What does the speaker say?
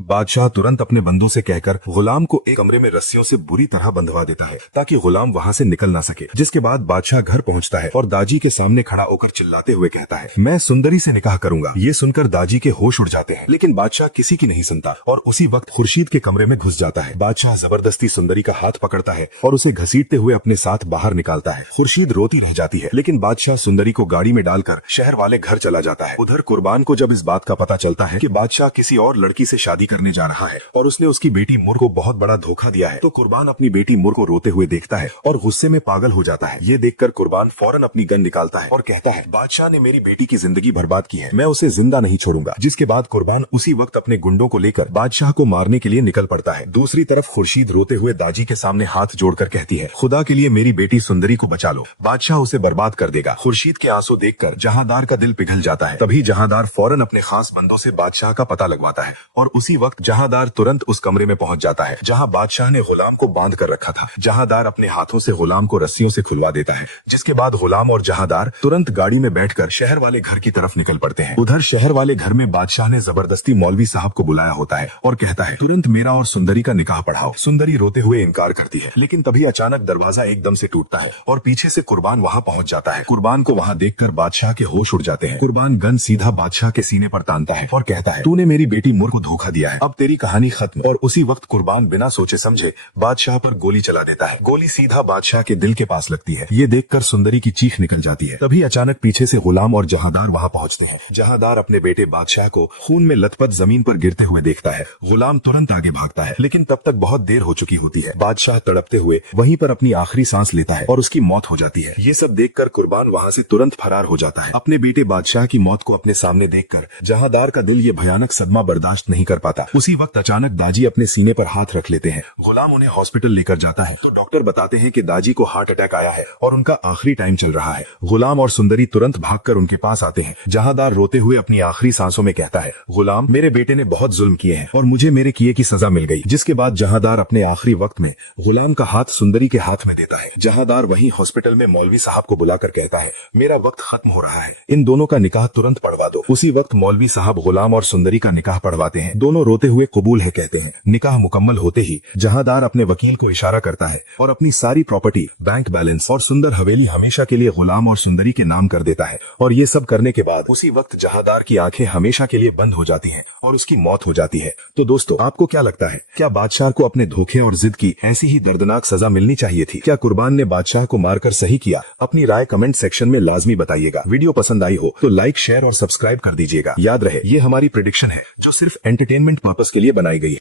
बादशाह तुरंत अपने बंदों से कहकर गुलाम को एक कमरे में रस्सियों से बुरी तरह बंधवा देता है ताकि गुलाम वहां से निकल ना सके। जिसके बाद बादशाह घर पहुंचता है और दाजी के सामने खड़ा होकर चिल्लाते हुए कहता है, मैं सुंदरी से निकाह करूंगा। ये सुनकर दाजी के होश उड़ जाते हैं, लेकिन बादशाह किसी की नहीं सुनता और उसी वक्त खुर्शीद के कमरे में घुस जाता है। बादशाह जबरदस्ती सुंदरी का हाथ पकड़ता है और उसे घसीटते हुए अपने साथ बाहर निकालता है। खुर्शीद रोती रह जाती है, लेकिन बादशाह सुंदरी को गाड़ी में डालकर शहर वाले घर चला जाता है। उधर कुर्बान को जब इस बात का पता चलता है कि बादशाह किसी और लड़की से शादी करने जा रहा है और उसने उसकी बेटी मुर को बहुत बड़ा धोखा दिया है, तो कुर्बान अपनी बेटी मुर को रोते हुए देखता है और गुस्से में पागल हो जाता है। ये देखकर कुर्बान फौरन अपनी गन निकालता है और कहता है, बादशाह ने मेरी बेटी की जिंदगी बर्बाद की है, मैं उसे जिंदा नहीं छोड़ूंगा। जिसके बाद कुर्बान उसी वक्त अपने गुंडों को लेकर बादशाह को मारने के लिए निकल पड़ता है। दूसरी तरफ खुर्शीद रोते हुए दाजी के सामने हाथ जोड़कर कहती है, खुदा के लिए मेरी बेटी सुंदरी को बचा लो, बादशाह उसे बर्बाद कर देगा। खुर्शीद के आंसू देखकर जहांदार का दिल पिघल जाता है। तभी जहांदार फौरन अपने खास बंदों से बादशाह का पता लगवाता है और उसी वक्त जहांदार तुरंत उस कमरे में पहुंच जाता है जहां बादशाह ने गुलाम को बांध कर रखा था। जहांदार अपने हाथों से गुलाम को रस्सियों से खुलवा देता है। जिसके बाद गुलाम और जहांदार तुरंत गाड़ी में बैठकर शहर वाले घर की तरफ निकल पड़ते हैं। उधर शहर वाले घर में बादशाह ने जबरदस्ती मौलवी साहब को बुलाया होता है और कहता है, तुरंत मेरा और सुंदरी का निकाह पढ़ाओ। सुंदरी रोते हुए इनकार करती है, लेकिन तभी अचानक दरवाजा एकदम से टूटता है और पीछे से कुर्बान वहां पहुंच जाता है। कुर्बान को वहां देखकर बादशाह के होश उड़ जाते हैं। कुर्बान गन सीधा बादशाह के सीने पर तानता है और कहता है, तूने मेरी बेटी मुर को धोखा दिया है, अब तेरी कहानी खत्म। और उसी वक्त कुर्बान बिना सोचे समझे बादशाह पर गोली चला देता है। गोली सीधा बादशाह के दिल के पास लगती है। ये देखकर सुंदरी की चीख निकल जाती है। तभी अचानक पीछे से गुलाम और जहांदार वहां पहुंचते हैं। जहांदार अपने बेटे बादशाह को खून में लथपथ जमीन पर गिरते हुए देखता है। गुलाम तुरंत आगे भागता है, लेकिन तब तक बहुत देर हो चुकी होती है। बादशाह तड़पते हुए वहीं पर अपनी आखिरी सांस लेता है और उसकी मौत हो जाती है। ये सब देखकर कुर्बान वहां से तुरंत फरार हो जाता है। अपने बेटे बादशाह की मौत को अपने सामने देखकर जहांदार का दिल ये भयानक सदमा बर्दाश्त नहीं कर पाता। उसी वक्त अचानक दाजी अपने सीने पर हाथ रख लेते हैं। गुलाम उन्हें हॉस्पिटल लेकर जाता है तो डॉक्टर बताते हैं कि दाजी को हार्ट अटैक आया है और उनका आखिरी टाइम चल रहा है। गुलाम और सुंदरी तुरंत भागकर उनके पास आते हैं। जहांदार रोते हुए अपनी आखिरी सांसों में कहता है, गुलाम, मेरे बेटे ने बहुत जुल्म किए हैं और मुझे मेरे किए की सजा मिल गई। जिसके बाद जहांदार अपने आखिरी वक्त में गुलाम का हाथ सुंदरी के हाथ में देता है। जहांदार वहीं हॉस्पिटल में मौलवी साहब को बुलाकर कहता है, मेरा वक्त खत्म हो रहा है, इन दोनों का निकाह तुरंत पढ़वा दो। उसी वक्त मौलवी साहब गुलाम और सुंदरी का निकाह पढ़वाते हैं। दोनों रोते हुए कबूल है कहते हैं। निकाह मुकम्मल होते ही जहांदार अपने वकील को इशारा करता है और अपनी सारी प्रॉपर्टी, बैंक बैलेंस और सुंदर हवेली हमेशा के लिए गुलाम और सुंदरी के नाम कर देता है। और ये सब करने के बाद उसी वक्त जहांदार की आंखें हमेशा के लिए बंद हो जाती हैं और उसकी मौत हो जाती है। तो दोस्तों, आपको क्या लगता है, क्या बादशाह को अपने धोखे और जिद की ऐसी ही दर्दनाक सजा मिलनी चाहिए थी? क्या कुर्बान ने बादशाह को मारकर सही किया? अपनी राय कमेंट सेक्शन में लाजमी बताइएगा। वीडियो पसंद आई हो तो लाइक, शेयर और सब्सक्राइब कर दीजिएगा। याद रहे, ये हमारी प्रेडिक्शन है जो सिर्फ एंटरटेनमेंट पर्पस के लिए बनाई गई है।